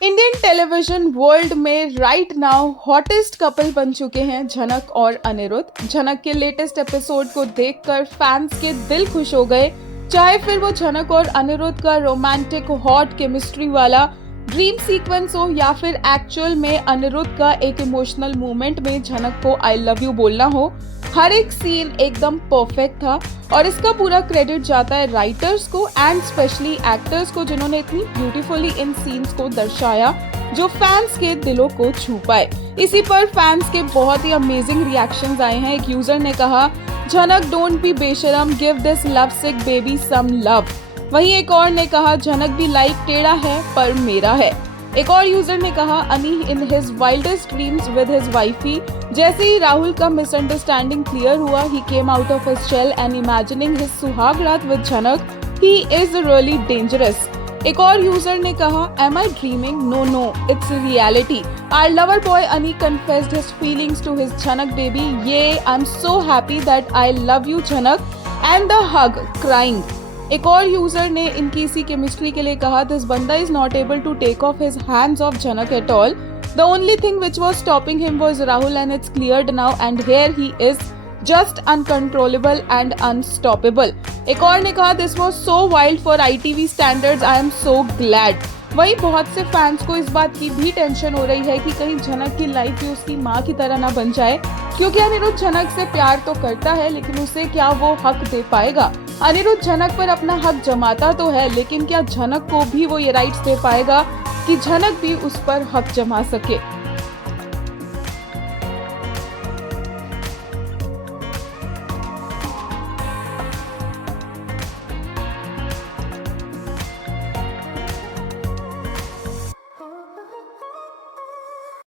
Indian television world में right now hottest couple बन चुके हैं झनक और अनिरुद्ध। झनक के लेटेस्ट एपिसोड को देखकर फैंस के दिल खुश हो गए, चाहे फिर वो झनक और अनिरुद्ध का रोमांटिक हॉट केमिस्ट्री वाला ड्रीम सीक्वेंस हो या फिर एक्चुअल में अनिरुद्ध का एक इमोशनल मोमेंट में झनक को आई लव यू बोलना हो। हर एक सीन एकदम परफेक्ट था और इसका पूरा क्रेडिट जाता है राइटर्स को एंड स्पेशली एक्टर्स को, जिन्होंने इतनी ब्यूटीफुली इन सीन्स को दर्शाया जो फैंस के दिलों को छू पाए। इसी पर फैंस के बहुत ही अमेजिंग रिएक्शंस आए हैं। एक यूजर ने कहा, झनक डोंट बी बेशरम, give this love sick baby some love. वहीं एक और ने कहा, झनक भी लाइक टेढ़ा है पर मेरा है। एक और यूजर ने कहा, Ani in his wildest dreams with his wifey. जैसे ही राहुल का मिसअंडरस्टैंडिंग क्लियर हुआ, he came out of his shell and imagining his सुहाग रात विद झनक, ही इज रियली डेंजरस। एक और यूजर ने कहा, am I dreaming? No no, it's reality. Our lover boy Ani confessed his feelings to his Jhanak baby. Yay I am so happy that I love you Jhanak and the hug crying. एक और user ने इनकी इसी chemistry के लिए कहा, this बंदा is not able to take off his hands off Jhanak at all. The only thing which was stopping him was Rahul and it's cleared now and here he is just uncontrollable and unstoppable. एक और ने कहा, this was so wild for ITV standards, I am so glad. वहीं बहुत से fans को इस बात की भी टेंशन हो रही है कि कहीं झनक की लाइफ भी उसकी माँ की तरह ना बन जाए, क्योंकि अनिरुद्ध झनक से प्यार तो करता है लेकिन उसे क्या वो हक दे पाएगा। अनिरुद्ध झनक पर अपना हक जमाता तो है, लेकिन क्या झनक को भी वो ये राइट्स दे पाएगा कि झनक भी उस पर हक जमा सके।